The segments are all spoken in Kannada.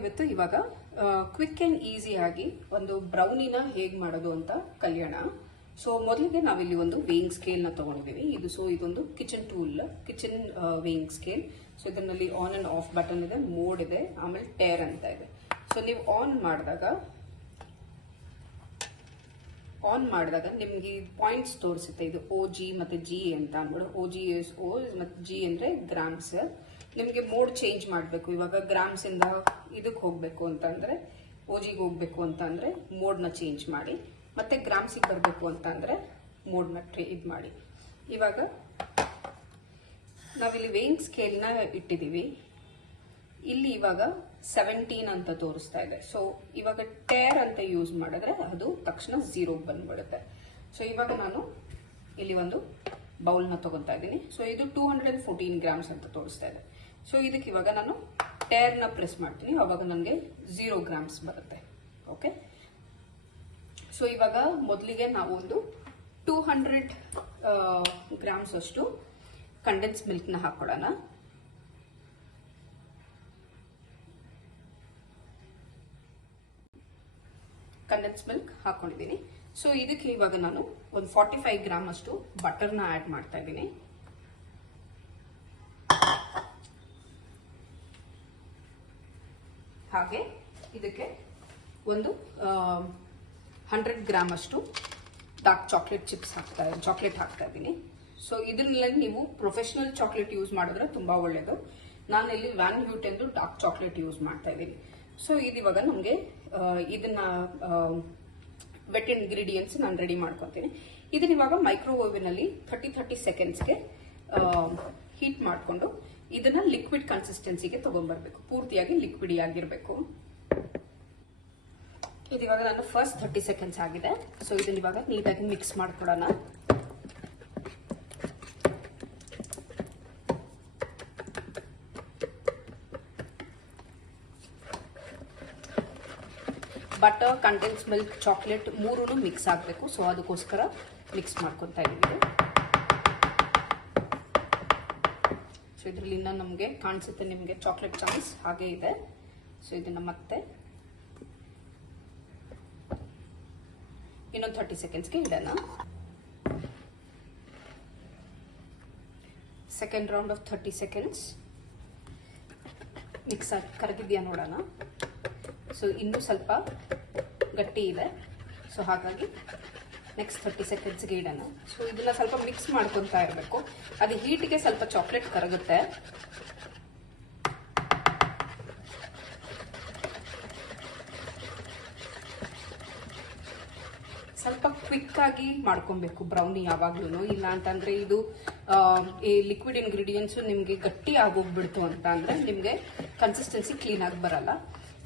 ನಾವಿವತ್ತು ಇವಾಗ ಕ್ವಿಕ್ ಅಂಡ್ ಈಸಿ ಆಗಿ ಒಂದು ಬ್ರೌನಿನ ಹೇಗೆ ಮಾಡೋದು ಅಂತ ಕಲಿಯೋಣ. ಸೊ ಮೊದಲಿಗೆ ನಾವಿಲ್ಲಿ ಒಂದು ವೇಯಿಂಗ್ ಸ್ಕೇಲ್ ನ ತಗೊಂಡಿದ್ದೀವಿ. ಇದೊಂದು kitchen tool, kitchen weighing scale. So ಇದರಲ್ಲಿ ಆನ್ ಅಂಡ್ ಆಫ್ ಬಟನ್ ಇದೆ, ಮೋಡ್ ಇದೆ, ಆಮೇಲೆ ಟೇರ್ ಅಂತ ಇದೆ. ಸೊ ನೀವು ಆನ್ ಮಾಡಿದಾಗ ನಿಮ್ಗೆ ಪಾಯಿಂಟ್ಸ್ ತೋರಿಸುತ್ತೆ. ಇದು OG ಮತ್ತೆ G ಅಂತ ಅಂದ್ಬಿಡು. OG ಮತ್ತೆ G ಅಂದ್ರೆ ಗ್ರಾಮ್ಸ್. ನಿಮ್ಗೆ ಮೋಡ್ ಚೇಂಜ್ ಮಾಡಬೇಕು. ಇವಾಗ ಗ್ರಾಮ್ಸ್ ಇಂದ ಇದಕ್ಕೆ ಹೋಗ್ಬೇಕು ಅಂತ ಅಂದ್ರೆ, OGಗೆ ಹೋಗ್ಬೇಕು ಅಂತ ಅಂದ್ರೆ ಮೋಡ್ ನ ಚೇಂಜ್ ಮಾಡಿ, ಮತ್ತೆ ಗ್ರಾಮ್ಸಿಗೆ ಬರಬೇಕು ಅಂತ ಅಂದ್ರೆ ಮೋಡ್ ನ ಇದು ಮಾಡಿ. ಇವಾಗ ನಾವಿಲ್ಲಿ ವೇಯಿಂಗ್ ಸ್ಕೇಲ್ ನ ಇಟ್ಟಿದೀವಿ. ಇಲ್ಲಿ ಇವಾಗ 17 ಅಂತ ತೋರಿಸ್ತಾ ಇದೆ. ಸೊ ಇವಾಗ ಟೇರ್ ಅಂತ ಯೂಸ್ ಮಾಡಿದ್ರೆ ಅದು ತಕ್ಷಣ 0 ಬಂದ್ಬಿಡುತ್ತೆ. ಸೊ ಇವಾಗ ನಾನು ಇಲ್ಲಿ ಒಂದು ಬೌಲ್ ನ ತಗೊಂತಾ ಇದ್ದೀನಿ. ಸೊ ಇದು 214 ಗ್ರಾಮ್ಸ್ ಅಂತ ತೋರಿಸ್ತಾ ಇದೆ. ಸೊ ಇದಕ್ಕೆ ಇವಾಗ ನಾನು ಟೇರ್ ನ ಪ್ರೆಸ್ ಮಾಡ್ತೀನಿ, ಅವಾಗ ನನಗೆ 0 ಗ್ರಾಮ್ಸ್ ಬರುತ್ತೆ. ಓಕೆ, ಸೊ ಇವಾಗ ಮೊದಲಿಗೆ ನಾವು ಒಂದು 200 ಗ್ರಾಮ್ಸ್ ಅಷ್ಟು ಕಂಡೆನ್ಸ್ ಮಿಲ್ಕ್ ನ ಹಾಕೊಳ್ಳೋಣ. ಕಂಡೆನ್ಸ್ ಮಿಲ್ಕ್ ಹಾಕೊಂಡಿದ್ದೀನಿ. ಸೊ ಇದಕ್ಕೆ ಇವಾಗ ನಾನು ಒಂದು 45 ಗ್ರಾಮ್ ಅಷ್ಟು ಬಟರ್ ನ ಆಡ್ ಮಾಡ್ತಾ ಇದ್ದೀನಿ. ಹಾಗೆ ಇದಕ್ಕೆ ಒಂದು 100 ಗ್ರಾಮ್ ಅಷ್ಟು ಡಾರ್ಕ್ ಚಾಕ್ಲೇಟ್ ಹಾಕ್ತಾ ಇದ್ದೀನಿ. ಸೊ ಇದನ್ನೆಲ್ಲ ನೀವು ಪ್ರೊಫೆಷನಲ್ ಚಾಕ್ಲೇಟ್ ಯೂಸ್ ಮಾಡಿದ್ರೆ ತುಂಬಾ ಒಳ್ಳೇದು. ನಾನು ಇಲ್ಲಿ ವ್ಯಾನ್ ಬ್ಯೂಟೆಂದು ಡಾರ್ಕ್ ಚಾಕ್ಲೇಟ್ ಯೂಸ್ ಮಾಡ್ತಾ ಇದ್ದೀನಿ. ಸೊ ಇದಿವಾಗ ನಮಗೆ ಇದನ್ನ ವೆಟ್ ಇಂಗ್ರೀಡಿಯೆಂಟ್ಸ್ ನಾನು ರೆಡಿ ಮಾಡ್ಕೊತೀನಿ. ಇದನ್ನ ಇವಾಗ ಮೈಕ್ರೋವೇವ್ ನಲ್ಲಿ 30 ಸೆಕೆಂಡ್ಸ್ಗೆ ಹೀಟ್ ಮಾಡಿಕೊಂಡು ಇದನ್ನ ಲಿಕ್ವಿಡ್ ಕನ್ಸಿಸ್ಟೆನ್ಸಿಗೆ ತಗೊಂಡ್ಬರ್ಬೇಕು. ಪೂರ್ತಿಯಾಗಿ ಲಿಕ್ವಿಡ್ ಆಗಿರ್ಬೇಕು. ಇದಿವಾಗ ನಾನು ಫಸ್ಟ್ 30 ಸೆಕೆಂಡ್ಸ್ ಆಗಿದೆ. ಸೊ ಇದನ್ನ ಇವಾಗ ನೀಟಾಗಿ ಮಿಕ್ಸ್ ಮಾಡ್ಕೊಡೋಣ. ಬಟರ್, ಕಂಡೆನ್ಸ್ ಮಿಲ್ಕ್, ಚಾಕ್ಲೇಟ್ ಮೂರೂ ಮಿಕ್ಸ್ ಆಗಬೇಕು. ಸೊ ಅದಕ್ಕೋಸ್ಕರ ಮಿಕ್ಸ್ ಮಾಡ್ಕೊತಾ ಇದ್ದೀವಿ. ಸೊ ಇದರಲ್ಲಿ ಇನ್ನ ನಮಗೆ ಕಾಣಿಸುತ್ತೆ, ನಿಮಗೆ ಚಾಕ್ಲೇಟ್ ಚಂಕ್ಸ್ ಹಾಗೆ ಇದೆ. ಸೊ ಇದನ್ನ ಮತ್ತೆ ಇನ್ನೊಂದು 30 ಸೆಕೆಂಡ್ಸ್ಗೆ ಇಡೋಣ. Second round of 30 seconds mix ಆಗಿ ಕರಗಿದ್ಯಾ ನೋಡೋಣ. ಸೊ ಇನ್ನೂ ಸ್ವಲ್ಪ ಗಟ್ಟಿ ಇದೆ. ಸೊ ಹಾಗಾಗಿ ನೆಕ್ಸ್ಟ್ 30 ಸೆಕೆಂಡ್ಸ್ಗೆ ಇಡೋಣ. ಸೊ ಇದನ್ನ ಸ್ವಲ್ಪ ಮಿಕ್ಸ್ ಮಾಡ್ಕೊತಾ ಇರಬೇಕು. ಅದು ಹೀಟ್ಗೆ ಸ್ವಲ್ಪ ಚಾಕ್ಲೇಟ್ ಕರಗುತ್ತೆ. ಸ್ವಲ್ಪ ಕ್ವಿಕ್ ಆಗಿ ಮಾಡ್ಕೊಬೇಕು ಬ್ರೌನಿ ಯಾವಾಗ್ಲೂ. ಇಲ್ಲ ಅಂತಂದ್ರೆ ಇದು ಈ ಲಿಕ್ವಿಡ್ ಇಂಗ್ರೀಡಿಯೆಂಟ್ಸ್ ನಿಮ್ಗೆ ಗಟ್ಟಿ ಆಗೋಗ್ಬಿಡ್ತು ಅಂತ ಅಂದ್ರೆ ನಿಮ್ಗೆ ಕನ್ಸಿಸ್ಟೆನ್ಸಿ ಕ್ಲೀನ್ ಆಗಿ ಬರಲ್ಲ.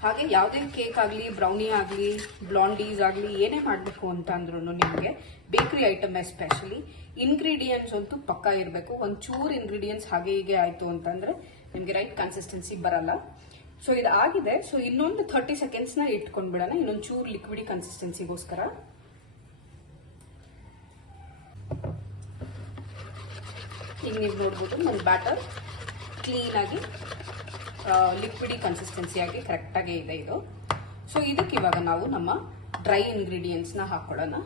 ಹಾಗೆ ಯಾವುದೇ ಕೇಕ್ ಆಗಲಿ, ಬ್ರೌನಿ ಆಗಲಿ, ಬ್ಲಾಂಡೀಸ್ ಆಗಲಿ, ಏನೇ ಮಾಡಬೇಕು ಅಂತ ಅಂದ್ರೂ ನಿಮಗೆ ಬೇಕರಿ ಐಟಮ್ ಎಸ್ಪೆಷಲಿ ಇಂಗ್ರೀಡಿಯೆಂಟ್ಸ್ ಅಂತೂ ಪಕ್ಕಾ ಇರಬೇಕು. ಒಂಚೂರು ಇಂಗ್ರೀಡಿಯೆಂಟ್ಸ್ ಹಾಗೆ ಹೀಗೆ ಆಯ್ತು ಅಂತಂದ್ರೆ ನಿಮ್ಗೆ ರೈಟ್ ಕನ್ಸಿಸ್ಟೆನ್ಸಿ ಬರಲ್ಲ. ಸೊ ಇದು ಆಗಿದೆ. ಸೊ ಇನ್ನೊಂದು 30 ಸೆಕೆಂಡ್ಸ್ ನ ಇಟ್ಕೊಂಡ್ಬಿಡೋಣ, ಇನ್ನೊಂದು ಚೂರು ಲಿಕ್ವಿಡ್ ಕನ್ಸಿಸ್ಟೆನ್ಸಿಗೋಸ್ಕರ. ಈಗ ನೀವು ನೋಡ್ಬೋದು ನನ್ನ ಬ್ಯಾಟರ್ ಕ್ಲೀನ್ ಆಗಿ ಲಿಕ್ವಿಡಿ ಕನ್ಸಿಸ್ಟೆನ್ಸಿ ಆಗಿ ಕರೆಕ್ಟಾಗಿ ಇದೆ ಇದು. ಸೊ ಇದಕ್ಕೆ ಇವಾಗ ನಾವು ನಮ್ಮ ಡ್ರೈ ಇಂಗ್ರೀಡಿಯೆಂಟ್ಸ್ ನ ಹಾಕೊಳ್ಳೋಣ.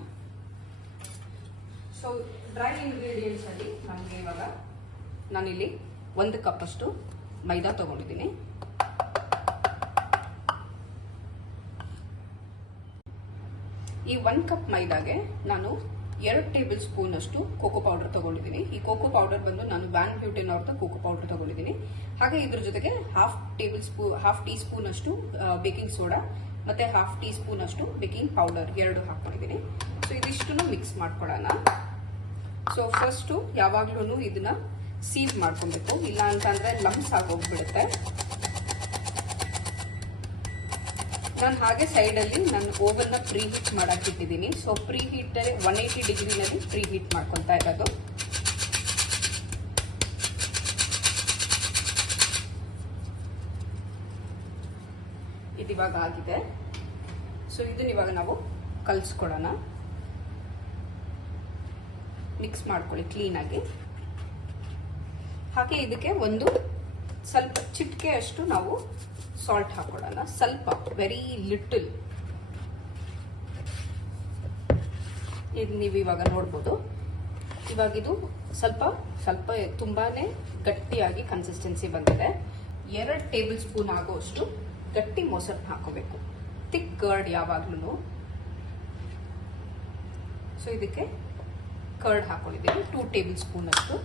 ಸೊ ಡ್ರೈ ಇಂಗ್ರೀಡಿಯೆಂಟ್ಸ್ ಅಲ್ಲಿ ನಮಗೆ ಇವಾಗ ನಾನಿಲ್ಲಿ 1 ಕಪ್ ಅಷ್ಟು ಮೈದಾ ತಗೊಂಡಿದ್ದೀನಿ. ಈ 1 ಕಪ್ ಮೈದಾಗೆ ನಾನು 2 ಟೇಬಲ್ ಸ್ಪೂನ್ ಅಷ್ಟು ಕೋಕೋ ಪೌಡರ್ ತಗೊಂಡಿದ್ದೀನಿ. ಈ ಕೋಕೋ ಪೌಡರ್ ಬಂದು ನಾನು ವ್ಯಾನ್ ಬ್ಯೂಟೆನ್ ಅವ್ರದ್ದು ಕೋಕೋ ಪೌಡರ್ ತಗೊಂಡಿದ್ದೀನಿ. ಹಾಗೆ ಇದ್ರ ಜೊತೆಗೆ ಹಾಫ್ ಟೀ ಸ್ಪೂನ್ ಅಷ್ಟು ಬೇಕಿಂಗ್ ಸೋಡಾ ಮತ್ತೆ ಹಾಫ್ ಟೀ ಸ್ಪೂನ್ ಅಷ್ಟು ಬೇಕಿಂಗ್ ಪೌಡರ್ 2 ಹಾಕೊಂಡಿದ್ದೀನಿ. ಸೊ ಇದಿಷ್ಟು ಮಿಕ್ಸ್ ಮಾಡ್ಕೊಳ್ಳೋಣ. ಸೊ ಫಸ್ಟ್ ಯಾವಾಗ್ಲೂ ಇದನ್ನ ಸೀವ್ ಮಾಡ್ಕೊಬೇಕು, ಇಲ್ಲ ಅಂತಂದ್ರೆ ಲಂಪ್ಸ್ ಆಗೋಗ್ಬಿಡುತ್ತೆ. ನಾನು ಹಾಗೆ ಸೈಡ್ ಅಲ್ಲಿ ನಾನು ಓವನ್ ನ ಪ್ರೀ ಹೀಟ್ ಮಾಡಕ್ ಇಟ್ಟಿದ್ದೀನಿ. ಸೊ ಪ್ರೀ ಹೀಟ್ 180 ಡಿಗ್ರಿನಲ್ಲಿ ಪ್ರೀ ಹೀಟ್ ಮಾಡ್ಕೊತಾ ಇರೋದು. ಇದಿವಾಗ ಆಗಿದೆ. ಸೊ ಇದನ್ನ ಇವಾಗ ನಾವು ಕಲ್ಸ್ಕೊಳ್ಳೋಣ. ಮಿಕ್ಸ್ ಮಾಡ್ಕೊಳ್ಳಿ ಕ್ಲೀನ್ ಆಗಿ. ಹಾಗೆ ಇದಕ್ಕೆ ಒಂದು ಸ್ವಲ್ಪ ಚಿಟಿಕೆ ಅಷ್ಟು ನಾವು ಸಾಲ್ಟ್ ಹಾಕೊಳ್ಳೋಣ, ಸ್ವಲ್ಪ, ವೆರಿ ಲಿಟಲ್. ಇದು ನೀವು ಇವಾಗ ನೋಡ್ಬೋದು. ಇವಾಗ ಇದು ಸ್ವಲ್ಪ ಸ್ವಲ್ಪ ತುಂಬಾನೇ ಗಟ್ಟಿಯಾಗಿ ಕನ್ಸಿಸ್ಟೆನ್ಸಿ ಬಂದಿದೆ. 2 ಟೇಬಲ್ ಸ್ಪೂನ್ ಆಗುವಷ್ಟು ಗಟ್ಟಿ ಮೊಸರನ್ನ ಹಾಕೋಬೇಕು, ಥಿಕ್ ಕರ್ಡ್ ಯಾವಾಗ್ಲೂ. ಸೊ ಇದಕ್ಕೆ ಕರ್ಡ್ ಹಾಕೊಂಡಿದ್ದೀವಿ 2 ಟೇಬಲ್ ಸ್ಪೂನ್ ಅಷ್ಟು.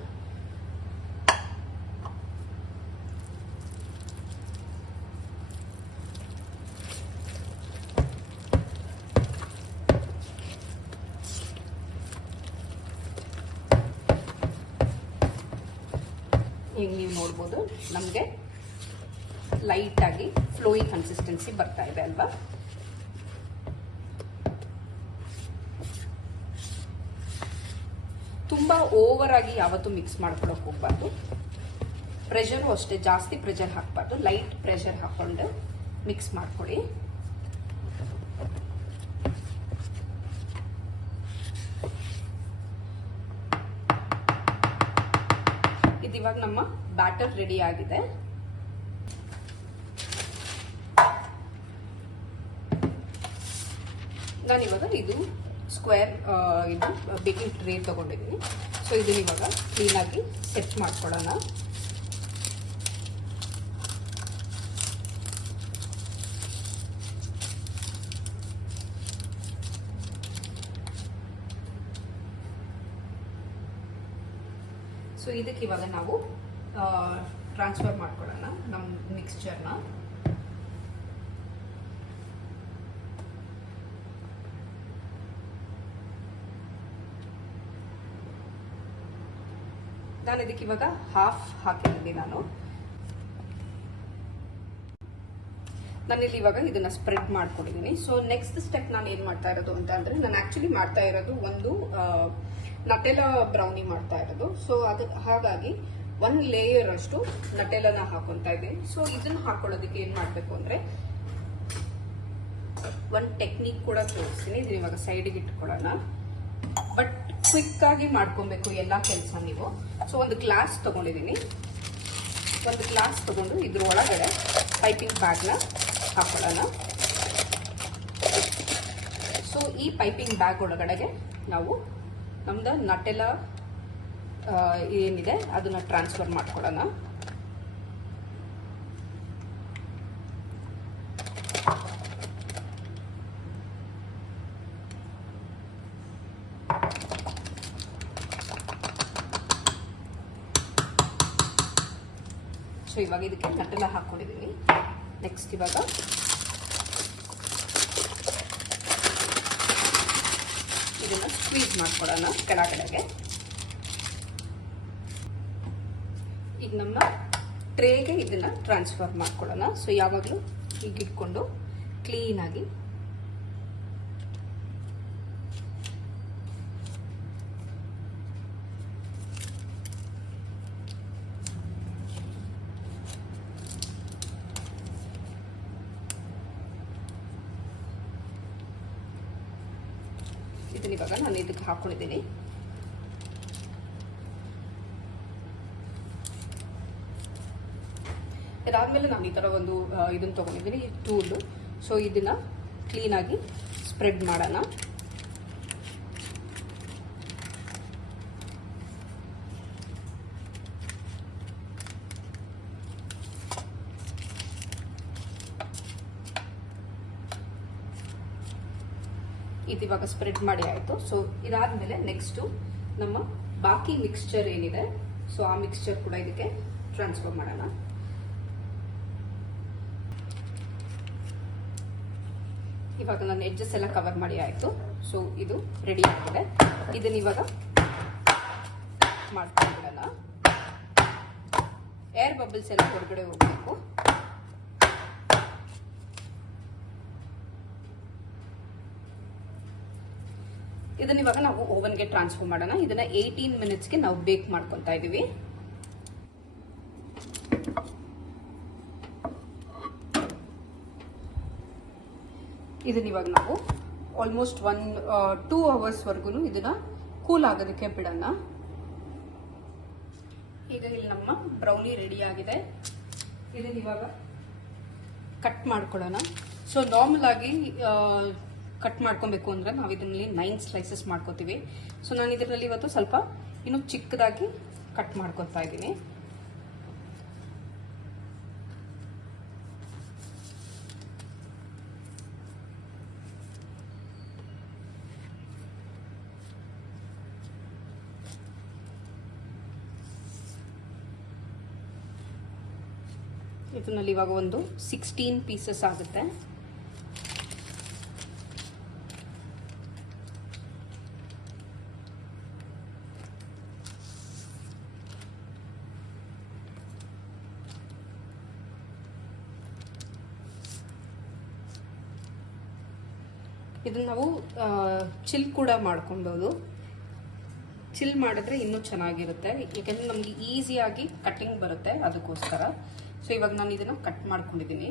ಈಗ ನೀವು ನೋಡ್ಬೋದು ನಮಗೆ ಲೈಟ್ ಆಗಿ ಫ್ಲೋಯಿ ಕನ್ಸಿಸ್ಟೆನ್ಸಿ ಬರ್ತಾ ಇದೆ ಅಲ್ವಾ. ತುಂಬಾ ಓವರ್ ಆಗಿ ಯಾವತ್ತೂ ಮಿಕ್ಸ್ ಮಾಡ್ಕೊಳಕ್ ಹೋಗ್ಬಾರ್ದು. ಪ್ರೆಷರು ಅಷ್ಟೇ, ಜಾಸ್ತಿ ಪ್ರೆಷರ್ ಹಾಕಬಾರ್ದು, ಲೈಟ್ ಪ್ರೆಷರ್ ಹಾಕೊಂಡು ಮಿಕ್ಸ್ ಮಾಡ್ಕೊಳ್ಳಿ. ಇವಾಗ ನಮ್ಮ ಬ್ಯಾಟರ್ ರೆಡಿ ಆಗಿದೆ. ನಾನಿವಾಗ ಇದು ಸ್ಕ್ವೇರ್ ಇದು ಬೇಕಿಂಗ್ ಟ್ರೇ ತಗೊಂಡಿದ್ದೀನಿ. ಸೊ ಇದನ್ನ ಇವಾಗ ಕ್ಲೀನಾಗಿ ಸೆಟ್ ಮಾಡ್ಕೊಳ್ಳೋಣ. ಸೊ ಇದಕ್ಕೆ ಇವಾಗ ನಾವು ಟ್ರಾನ್ಸ್ಫರ್ ಮಾಡ್ಕೊಳ್ಳೋಣ ನಮ್ಮ ಮಿಕ್ಸ್ಚರ್ನ. ನಾನು ಇದಕ್ಕೆ ಇವಾಗ ಹಾಫ್ ಹಾಕಿದ್ದೀನಿ. ನಾನಿಲ್ಲಿ ಇವಾಗ ಇದನ್ನ ಸ್ಪ್ರೆಡ್ ಮಾಡ್ಕೊಂಡಿದ್ದೀನಿ. ಸೊ ನೆಕ್ಸ್ಟ್ ಸ್ಟೆಪ್ ನಾನು ಏನ್ ಮಾಡ್ತಾ ಇರೋದು ಅಂತ ಅಂದ್ರೆ, ನಾನು ಆಕ್ಚುಲಿ ಮಾಡ್ತಾ ಇರೋದು ಒಂದು ನಟೆಲಾ ಬ್ರೌನಿ ಮಾಡ್ತಾ ಇರೋದು. ಸೊ ಅದು ಹಾಗಾಗಿ 1 ಲೇಯರ್ ಅಷ್ಟು ನಟೆಲಾನ ಹಾಕೊಂತಾ ಇದ್ದೀನಿ. ಸೊ ಇದನ್ನ ಹಾಕೊಳ್ಳೋದಕ್ಕೆ ಏನ್ ಮಾಡ್ಬೇಕು ಅಂದ್ರೆ, ಒಂದು ಟೆಕ್ನಿಕ್ ಕೂಡ ತೋರಿಸ್ತೀನಿ. ಇದನ್ನ ಇವಾಗ ಸೈಡ್ಗೆ ಇಟ್ಕೊಳ್ಳೋಣ. ಬಟ್ ಕ್ವಿಕ್ ಆಗಿ ಮಾಡ್ಕೊಬೇಕು ಎಲ್ಲಾ ಕೆಲಸ ನೀವು. ಸೊ ಒಂದು ಗ್ಲಾಸ್ ತಗೊಂಡಿದ್ದೀನಿ. ಒಂದು ಗ್ಲಾಸ್ ತಗೊಂಡು ಇದ್ರ ಒಳಗಡೆ ಪೈಪಿಂಗ್ ಬ್ಯಾಗ್ನ ಹಾಕೊಳ್ಳೋಣ. ಸೊ ಈ ಪೈಪಿಂಗ್ ಬ್ಯಾಗ್ ಒಳಗಡೆಗೆ ನಾವು ನಮ್ದು ನಟೆಲಾ ಏನಿದೆ ಅದನ್ನ ಟ್ರಾನ್ಸ್ಫರ್ ಮಾಡ್ಕೊಳ್ಳೋಣ. ಸೊ ಇವಾಗ ಇದಕ್ಕೆ ನಟೆಲಾ ಹಾಕೊಂಡಿದ್ದೀನಿ. ನೆಕ್ಸ್ಟ್ ಇವಾಗ ಇದನ್ನ ಸ್ಕ್ವೀಸ್ ಮಾಡ್ಕೊಳ್ಳೋಣ ಕೆಳಗಡೆಗೆ. ಈಗ ನಮ್ಮ ಟ್ರೇಗೆ ಇದನ್ನ ಟ್ರಾನ್ಸ್ಫರ್ ಮಾಡ್ಕೊಳ್ಳೋಣ. ಸೊ ಯಾವಾಗಲೂ ಈಗ ಇಟ್ಕೊಂಡು ಕ್ಲೀನಾಗಿ ಇದನ್ನ ಇವಾಗ ನಾನು ಇದಕ್ಕೆ ಹಾಕೊಂಡಿದ್ದೀನಿ. ಇದಾದ್ಮೇಲೆ ನಾನು ಈ ತರ ಒಂದು ಇದನ್ನ ತಗೊಂಡಿದ್ದೀನಿ, ಟೂಲ್. ಸೊ ಇದನ್ನ ಕ್ಲೀನ್ ಆಗಿ ಸ್ಪ್ರೆಡ್ ಮಾಡೋಣ. ಇದಿವಾಗ ಸ್ಪ್ರೆಡ್ ಮಾಡಿ ಆಯ್ತು. ಸೊ ಇದಾದ್ಮೇಲೆ ನೆಕ್ಸ್ಟ್ ನಮ್ಮ ಬಾಕಿ ಮಿಕ್ಸ್ಚರ್ ಏನಿದೆ, ಸೊ ಆ ಮಿಕ್ಸ್ಚರ್ ಕೂಡ ಇದಕ್ಕೆ ಟ್ರಾನ್ಸ್ಫರ್ ಮಾಡೋಣ. ಇವಾಗ ನಾನು ಎಡ್ಜಸ್ ಎಲ್ಲ ಕವರ್ ಮಾಡಿ ಆಯ್ತು. ಸೊ ಇದು ರೆಡಿ ಆಗಿದೆ. ಇದನ್ನ ಇವಾಗ ಮಾಡ್ಕೊಂಡ್ಬಿಡೋಣ. ಏರ್ ಬಬಲ್ಸ್ ಎಲ್ಲ ಹೊರಗಡೆ ಹೋಗ್ಬೇಕು. ಇದನ್ನ ಇವಾಗ ನಾವು ಓವನ್ಗೆ ಟ್ರಾನ್ಸ್ಫರ್ ಮಾಡೋಣ. ಇದನ್ನ 18 ಮಿನಿಟ್ಸ್ಗೆ ನಾವು ಬೇಕ್ ಮಾಡ್ಕೊಂತಾ ಇದೀವಿ. ಇದನ್ನ ಇವಾಗ ನಾವು ಆಲ್ಮೋಸ್ಟ್ 1-2 ಅವರ್ಸ್ ವರ್ಗು ಇದನ್ನ ಕೂಲ್ ಆಗೋದಕ್ಕೆ ಬಿಡೋಣ. ಈಗ ಇಲ್ಲಿ ನಮ್ಮ ಬ್ರೌನಿ ರೆಡಿ ಆಗಿದೆ. ಇದನ್ನ ಇವಾಗ ಕಟ್ ಮಾಡ್ಕೊಳ್ಳೋಣ. ಸೊ ನಾರ್ಮಲ್ ಆಗಿ ಕಟ್ ಮಾಡ್ಕೊಬೇಕು ಅಂದ್ರೆ ನಾವು ಇದರಲ್ಲಿ 9 ಸ್ಲೈಸಸ್ ಮಾಡ್ಕೋತೀವಿ. ಸೊ ನಾನು ಇದರಲ್ಲಿ ಇವತ್ತು ಸ್ವಲ್ಪ ಇನ್ನು ಚಿಕ್ಕದಾಗಿ ಕಟ್ ಮಾಡ್ಕೊತಾ ಇದ್ದೀನಿ. ಇದರಲ್ಲಿ ಇವಾಗ ಒಂದು 16 ಪೀಸಸ್ ಆಗುತ್ತೆ. ಇದನ್ನ ನಾವು ಚಿಲ್ ಕೂಡ ಮಾಡ್ಕೊಬೋದು. ಚಿಲ್ ಮಾಡಿದ್ರೆ ಇನ್ನೂ ಚೆನ್ನಾಗಿರುತ್ತೆ, ಯಾಕಂದ್ರೆ ನಮ್ಗೆ ಈಸಿಯಾಗಿ ಕಟ್ಟಿಂಗ್ ಬರುತ್ತೆ, ಅದಕ್ಕೋಸ್ಕರ. ಸೊ ಇವಾಗ ನಾನು ಇದನ್ನ ಕಟ್ ಮಾಡ್ಕೊಂಡಿದ್ದೀನಿ.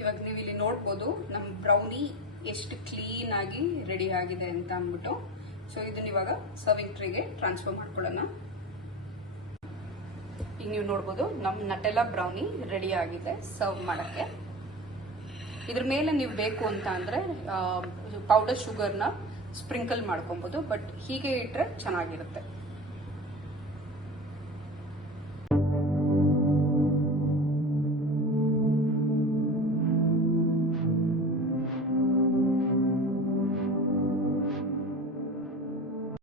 ಇವಾಗ ನೀವು ಇಲ್ಲಿ ನೋಡ್ಬೋದು ನಮ್ಮ ಬ್ರೌನಿ ಎಷ್ಟು ಕ್ಲೀನ್ ಆಗಿ ರೆಡಿ ಆಗಿದೆ ಅಂತ ಅಂದ್ಬಿಟ್ಟು. ಸೊ ಇದನ್ನ ಇವಾಗ ಸರ್ವಿಂಗ್ ಟ್ರೇಗೆ ಟ್ರಾನ್ಸ್ಫರ್ ಮಾಡ್ಕೊಳ್ಳೋಣ. ಈಗ ನೀವು ನೋಡ್ಬೋದು ನಮ್ಮ ನಟೆಲ್ಲಾ ಬ್ರೌನಿ ರೆಡಿ ಆಗಿದೆ ಸರ್ವ್ ಮಾಡಕ್ಕೆ. ಇದ್ರ ಮೇಲೆ ನೀವು ಬೇಕು ಅಂತ ಅಂದ್ರೆ ಪೌಡರ್ ಶುಗರ್ನ ಸ್ಪ್ರಿಂಕಲ್ ಮಾಡ್ಕೊಬಹುದು, ಬಟ್ ಹೀಗೆ ಇಟ್ರೆ ಚೆನ್ನಾಗಿರುತ್ತೆ.